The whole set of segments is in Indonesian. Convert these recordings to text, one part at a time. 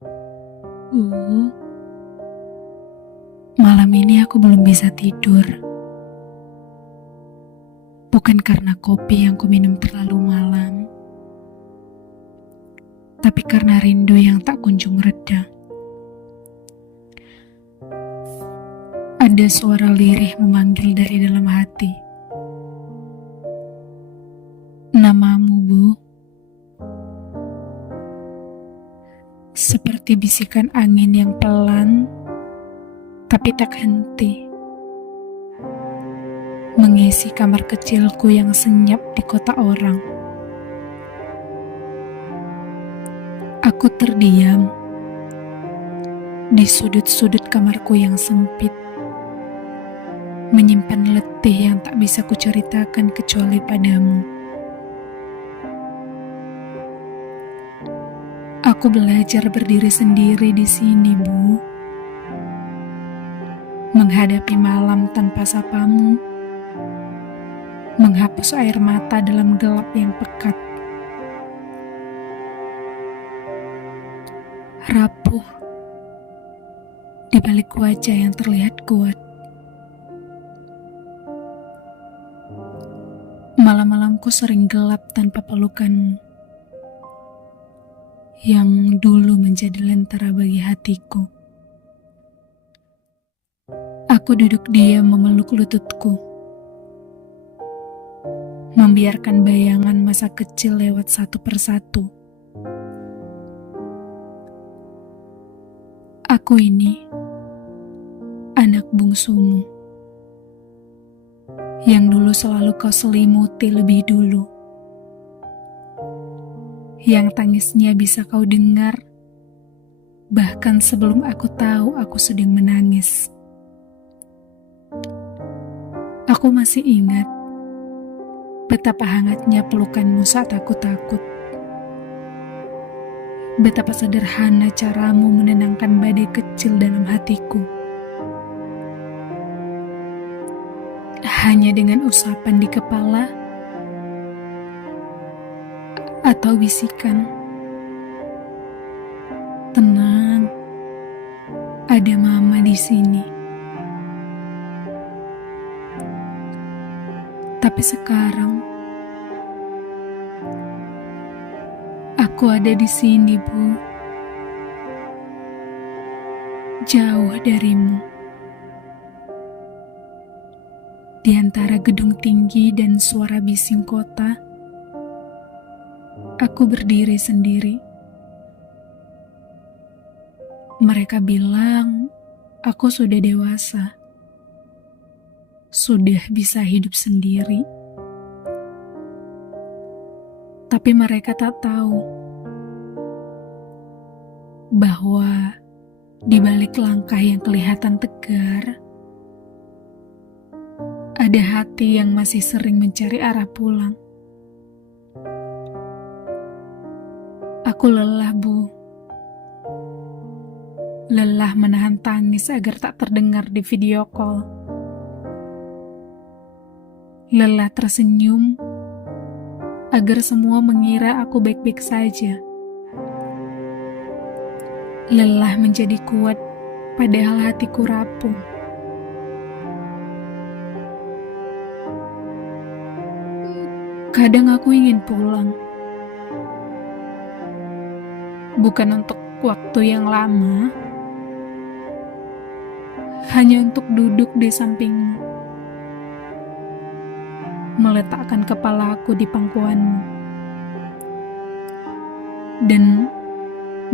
Bu, malam ini aku belum bisa tidur. Bukan karena kopi yang kuminum terlalu malam, tapi karena rindu yang tak kunjung reda. Ada suara lirih memanggil dari dalam hati. Namamu, Bu. Seperti bisikan angin yang pelan, tapi tak henti. Mengisi kamar kecilku yang senyap di kota orang. Aku terdiam di sudut-sudut kamarku yang sempit, menyimpan letih yang tak bisa kuceritakan kecuali padamu. Aku belajar berdiri sendiri di sini, Bu. Menghadapi malam tanpa sapamu, menghapus air mata dalam gelap yang pekat. Rapuh di balik wajah yang terlihat kuat. Malam-malamku sering gelap tanpa pelukanmu, yang dulu menjadi lentera bagi hatiku. Aku duduk diam memeluk lututku, membiarkan bayangan masa kecil lewat satu persatu. Aku ini anak bungsumu, yang dulu selalu kau selimuti lebih dulu, yang tangisnya bisa kau dengar, bahkan sebelum aku tahu aku sedang menangis. Aku masih ingat betapa hangatnya pelukanmu saat aku takut. Betapa sederhana caramu menenangkan badai kecil dalam hatiku. Hanya dengan usapan di kepala atau bisikan, "Tenang, ada mama di sini." Tapi sekarang aku ada di sini, Bu. Jauh darimu. Di antara gedung tinggi dan suara bising kota, aku berdiri sendiri. Mereka bilang aku sudah dewasa, sudah bisa hidup sendiri. Tapi mereka tak tahu bahwa di balik langkah yang kelihatan tegar, ada hati yang masih sering mencari arah pulang. Aku lelah, Bu. Lelah menahan tangis agar tak terdengar di video call. Lelah tersenyum agar semua mengira aku baik-baik saja. Lelah menjadi kuat padahal hatiku rapuh. Kadang aku ingin pulang. Bukan untuk waktu yang lama, hanya untuk duduk di sampingmu, meletakkan kepalaku di pangkuanmu, dan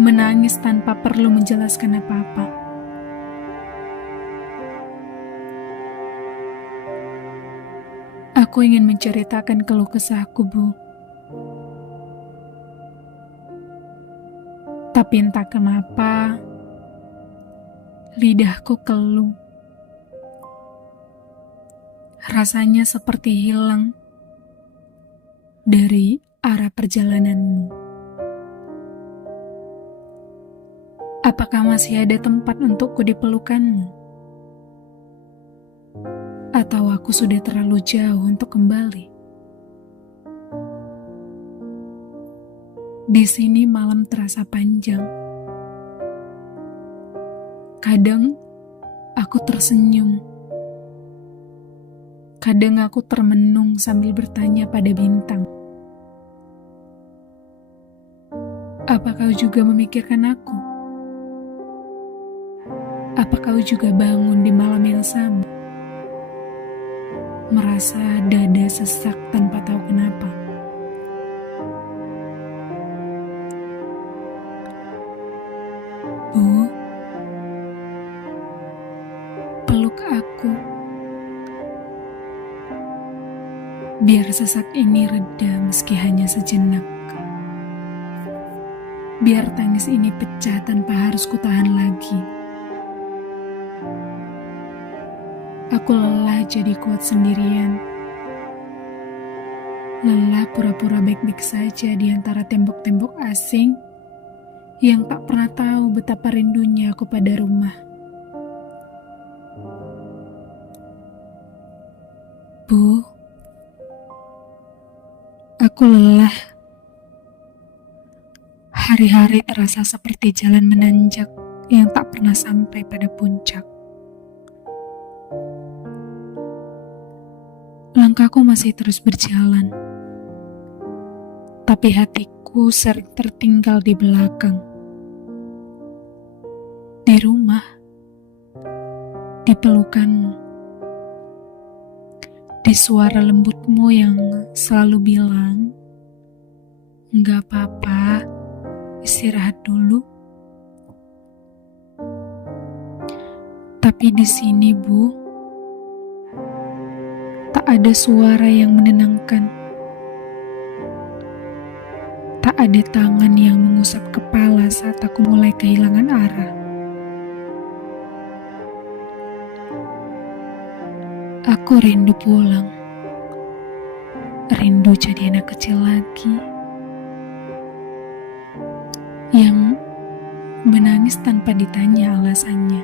menangis tanpa perlu menjelaskan apa-apa. Aku ingin menceritakan keluh kesahku, Bu. Tapi entah kenapa, lidahku keluh. Rasanya seperti hilang dari arah perjalananmu. Apakah masih ada tempat untukku di pelukanmu? Atau aku sudah terlalu jauh untuk kembali? Di sini malam terasa panjang. Kadang aku tersenyum. Kadang aku termenung sambil bertanya pada bintang. Apa kau juga memikirkan aku? Apa kau juga bangun di malam yang sama? Merasa dada sesak tanpa tahu kenapa. Bu, peluk aku. Biar sesak ini reda meski hanya sejenak. Biar tangis ini pecah tanpa harus kutahan lagi. Aku lelah jadi kuat sendirian. Lelah pura-pura baik-baik saja di antara tembok-tembok asing yang tak pernah tahu betapa rindunya aku pada rumah. Bu, aku lelah. Hari-hari terasa seperti jalan menanjak yang tak pernah sampai pada puncak. Langkahku masih terus berjalan, tapi hatiku sering tertinggal di belakang. Di rumah, di pelukanmu, di suara lembutmu yang selalu bilang, "Nggak apa-apa, istirahat dulu." Tapi di sini, Bu, tak ada suara yang menenangkan. Tak ada tangan yang mengusap kepala saat aku mulai kehilangan arah. Aku rindu pulang. Rindu jadi anak kecil lagi. Yang menangis tanpa ditanya alasannya.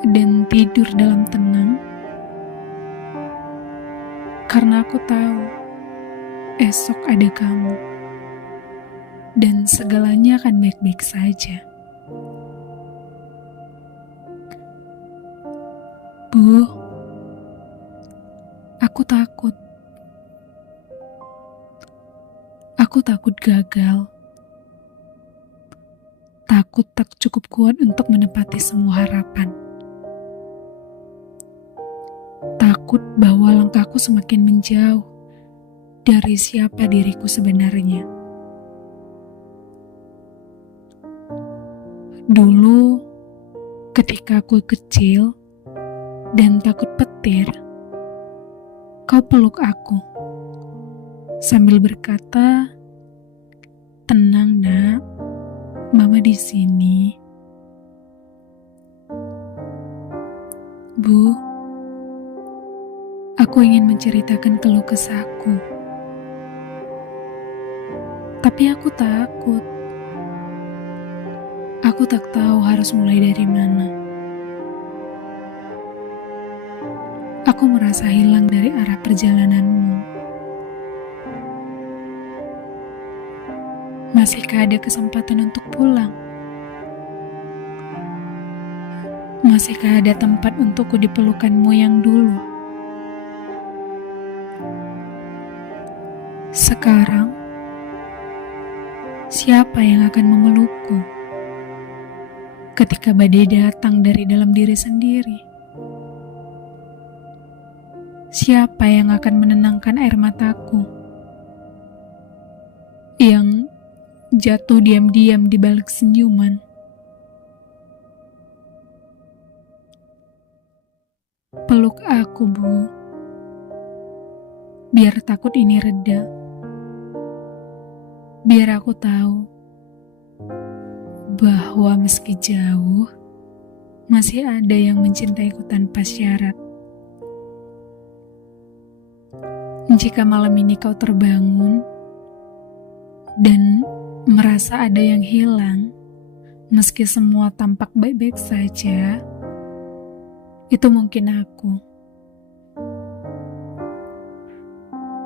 Dan tidur dalam tenang. Karena aku tahu esok ada kamu. Dan segalanya akan baik-baik saja. Bu, aku takut. Aku takut gagal. Takut tak cukup kuat untuk menepati semua harapan. Takut bahwa langkahku semakin menjauh dari siapa diriku sebenarnya. Dulu, ketika aku kecil dan takut petir, kau peluk aku sambil berkata, "Tenang, Nak, Mama di sini." Bu, aku ingin menceritakan keluh kesahku. Tapi aku takut. Aku tak tahu harus mulai dari mana. Aku merasa hilang dari arah perjalananmu. Masihkah ada kesempatan untuk pulang? Masihkah ada tempat untukku di pelukanmu yang dulu? Sekarang, siapa yang akan memelukku ketika badai datang dari dalam diri sendiri? Siapa yang akan menenangkan air mataku yang jatuh diam-diam di balik senyuman? Peluk aku, Bu, biar takut ini reda. Biar aku tahu bahwa meski jauh, masih ada yang mencintaiku tanpa syarat. Jika malam ini kau terbangun dan merasa ada yang hilang, meski semua tampak baik-baik saja, itu mungkin aku.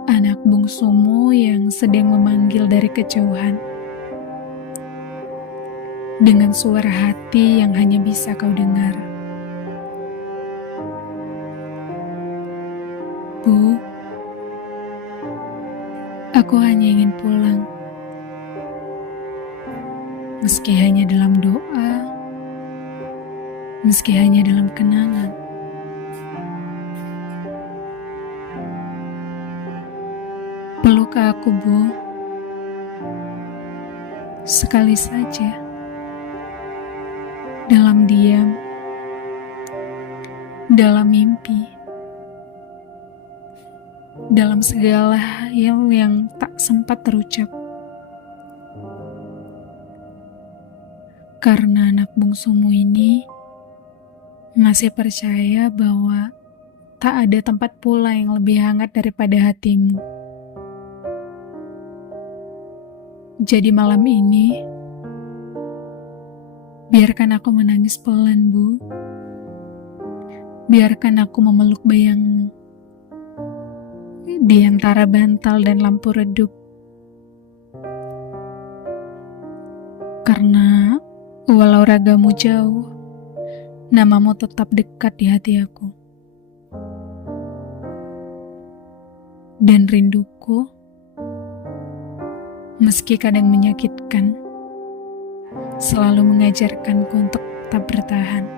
Anak bungsumu yang sedang memanggil dari kejauhan. dengan suara hati yang hanya bisa kau dengar. Bu, aku hanya ingin pulang. Meski hanya dalam doa, meski hanya dalam kenangan. Peluk aku, Bu. Sekali saja. Dalam diam, dalam mimpi, dalam segala hal yang tak sempat terucap. Karena anak bungsumu ini masih percaya bahwa tak ada tempat pula yang lebih hangat daripada hatimu. Jadi malam ini, biarkan aku menangis pelan, Bu. Biarkan aku memeluk bayangmu di antara bantal dan lampu redup. Karena walau ragamu jauh, namamu tetap dekat di hati aku. Dan rinduku, meski kadang menyakitkan, selalu mengajarkanku untuk tetap bertahan.